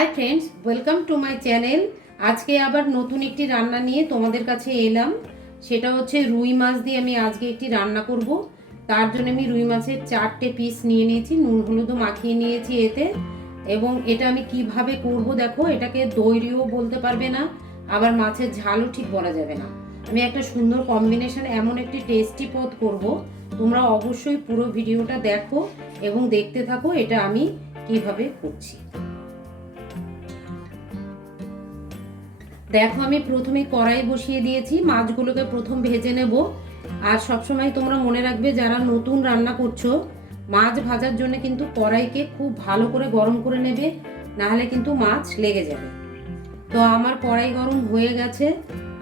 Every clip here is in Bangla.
Hi friends, welcome to my channel. আজকে আবার নতুন একটি রান্না নিয়ে তোমাদের কাছে এলাম। সেটা হচ্ছে রুই মাছ দিয়ে আমি আজকে একটি রান্না করব। তার জন্য আমি রুই মাছের 4টে পিস নিয়ে নিয়েছি, নুন হলুদও মাখিয়ে নিয়েছি এতে। এবং এটা আমি কিভাবে করব দেখো, এটাকে দইরিও বলতে পারবে না, আবার মাছের ঝালও ঠিক বলা যাবে না। আমি একটা সুন্দর কম্বিনেশন, এমন একটি টেস্টি পদ করব। তোমরা অবশ্যই পুরো ভিডিওটা দেখো এবং দেখতে থাকো এটা আমি কিভাবে করছি। দেখো, আমি প্রথমে কড়াই বসিয়ে দিয়েছি, মাছগুলোকে প্রথম ভেজে নেব। আর সবসময় তোমরা মনে রাখবে, যারা নতুন রান্না করছো, মাছ ভাজার জন্য কিন্তু কড়াইকে খুব ভালো করে গরম করে নেবে, নাহলে কিন্তু মাছ লেগে যাবে। তো আমার কড়াই গরম হয়ে গেছে,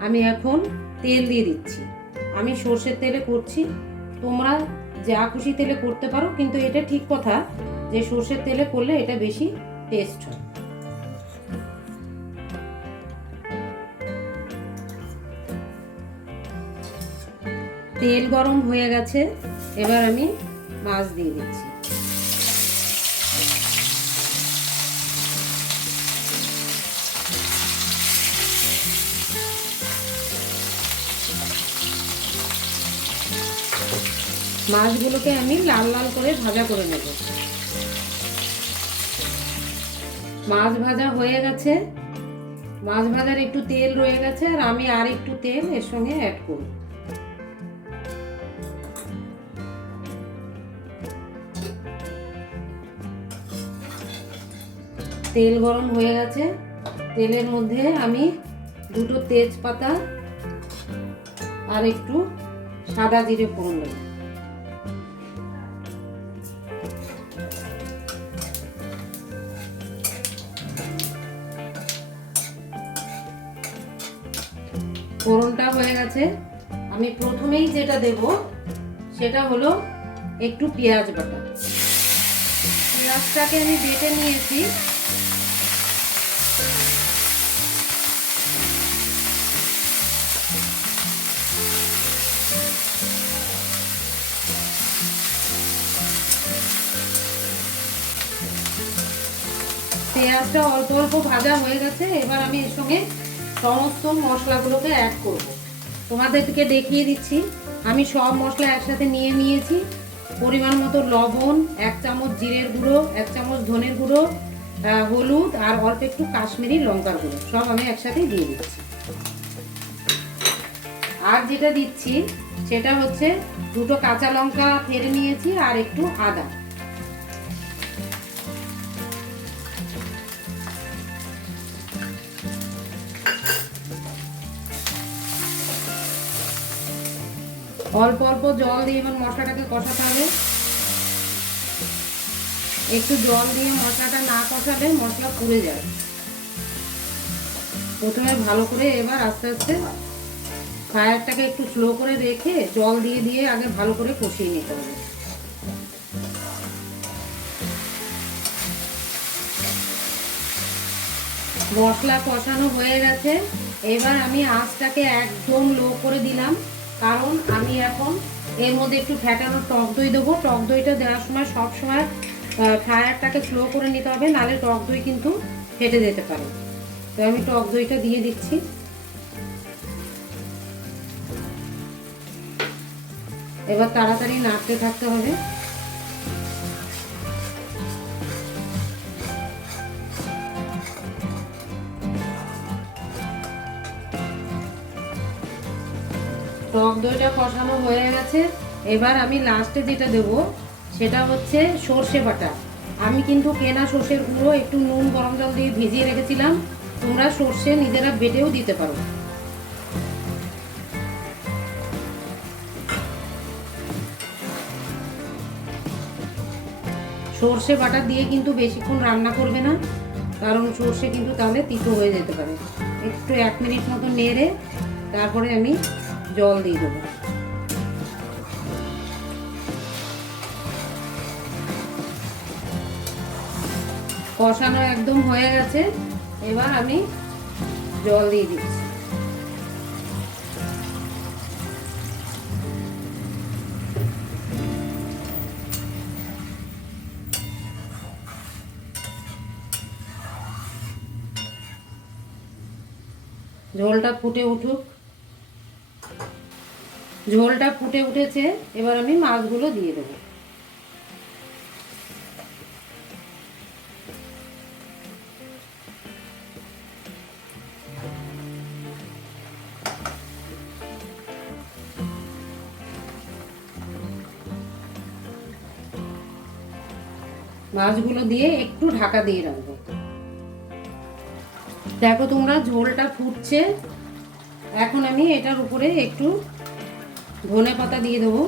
আমি এখন তেল দিয়ে দিচ্ছি। আমি সর্ষের তেলে করছি, তোমরা যা খুশি তেলে করতে পারো, কিন্তু এটা ঠিক কথা যে সর্ষের তেলে করলে এটা বেশি টেস্ট হয়। তেল গরম হয়ে গেছে, এবার আমি মাছ দিয়ে দিচ্ছি। মাছগুলোকে আমি লাল লাল করে ভাজা করে নেব। মাছ ভাজা হয়ে গেছে, মাছ ভাজার একটু তেল রয়ে গেছে, আর আমি আর একটু তেল এর সঙ্গে অ্যাড করব। তেল গরম হয়ে গেছে, তেলের মধ্যে আমি দুটো তেজপাতা আর একটু সাদা জিরে ফোড়ন দেব। ফোড়নটা হয়ে গেছে, আমি প্রথমেই যেটা দেব সেটা হলো একটু পেঁয়াজ বাটা। পেঁয়াজটাকে আমি বেটে নিয়েছি। পেঁয়াজটা অল্প অল্প ভাজা হয়ে গেছে, এবার আমি এর সঙ্গে সমস্ত মশলাগুলোকে অ্যাড করব। তোমাদেরকে দেখিয়ে দিচ্ছি, আমি সব মশলা একসাথে নিয়ে নিয়েছি। পরিমাণ মতো লবণ, 1 চামচ জিরের গুঁড়ো, 1 চামচ ধনের গুঁড়ো, হলুদ আর অল্প একটু কাশ্মীরি লঙ্কার গুঁড়ো, সব আমি একসাথেই দিয়ে দিচ্ছি। আর যেটা দিচ্ছি সেটা হচ্ছে দুটো কাঁচা লঙ্কা ফেলে নিয়েছি আর একটু আদা। অল্প অল্প জল দিয়ে এবার মশলাটাকে কষাতে হবে। একটু জল দিয়ে মশলাটা না কষালে মশলা পুড়ে যায়। প্রথমে ভালো করে এবার আস্তে আস্তে ফায়ারটাকে একটু স্লো করে রেখে জল দিয়ে দিয়ে আগে ভালো করে কষিয়ে নিতে হবে। মশলা কষানো হয়ে গেছে, এবার আমি আঁচটাকে একদম লো করে দিলাম, কারণ আমি এখন এর মধ্যে একটু ফ্যাটানো টক দই দেবো। টক দইটা দেওয়ার সময় সব সময় ফায়ারটাকে স্লো করে নিতে হবে, নাহলে টক দই কিন্তু ফেটে যেতে পারে। তো আমি টক দইটা দিয়ে দিচ্ছি। এবার তাড়াতাড়ি নাড়তে থাকতে হবে। টক দইটা কষানো হয়ে গেছে, এবার আমি লাস্টে যেটা দেবো সেটা হচ্ছে সর্ষে বাটা। আমি কিন্তু কেনা সর্ষের গুঁড়ো একটু নুন গরম জল দিয়ে ভিজিয়ে রেখেছিলাম, তোমরা সর্ষে নিজেরা বেটেও দিতে পারো। সর্ষে বাটা দিয়ে কিন্তু বেশিক্ষণ রান্না করবে না, কারণ সর্ষে কিন্তু তাহলে তিতো হয়ে যেতে পারে। একটু 1 মিনিট মতো নেড়ে তারপরে আমি জল দিয়ে দেবো। কষানো একদম হয়ে গেছে, এবার আমি জল দিয়ে দিচ্ছি। ঝোলটা ফুটে উঠুক। ঝোলটা ফুটে উঠেছে, এবার আমি মাছগুলো দিয়ে দেবো। মাছগুলো দিয়ে একটু ঢাকা দিয়ে রাখবো। দেখো তোমরা, ঝোলটা ফুটছে। এখন আমি এটার উপরে একটু ধনেপাতা দিয়ে দেবো।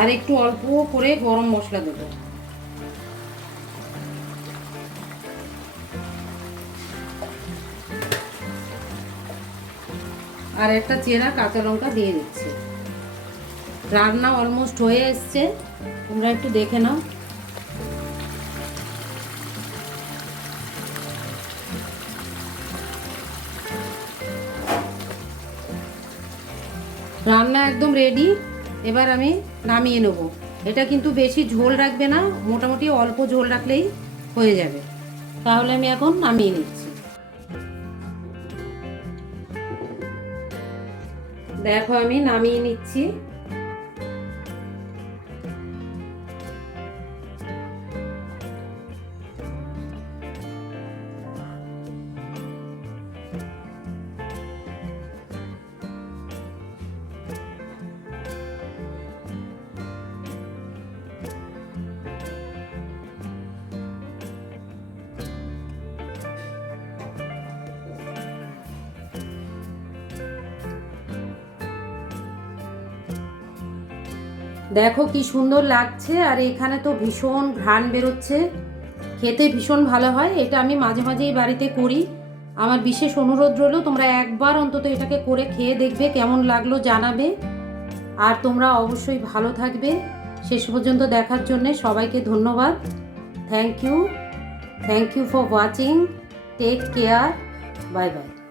আর একটু অল্প করে গরম মশলা দেবো। আর একটা চেরা কাঁচা লঙ্কা দিয়ে দিচ্ছি। রান্না অলমোস্ট হয়ে এসছে, তোমরা একটু দেখে নাও। রান্না একদম রেডি। এবার আমি নামিয়ে নেব। এটা কিন্তু বেশি ঝোল রাখবে না, মোটামুটি অল্প ঝোল রাখলেই হয়ে যাবে। তাহলে আমি এখন নামিয়ে নিচ্ছি। দেখো আমি নামিয়ে নিচ্ছি। দেখো কি সুন্দর লাগছে, আর এখানে তো ভীষণ ঘ্রাণ বেরোচ্ছে। খেতে ভীষণ ভালো হয়। এটা আমি মাঝে মাঝেই বাড়িতে করি। আমার বিশেষ অনুরোধ রইল, তোমরা একবার অন্তত এটাকে করে খেয়ে দেখবে, কেমন লাগলো জানাবে। আর তোমরা অবশ্যই ভালো থাকবে। শেষ পর্যন্ত দেখার জন্যে সবাইকে ধন্যবাদ। Thank you for watching. Take care. Bye by.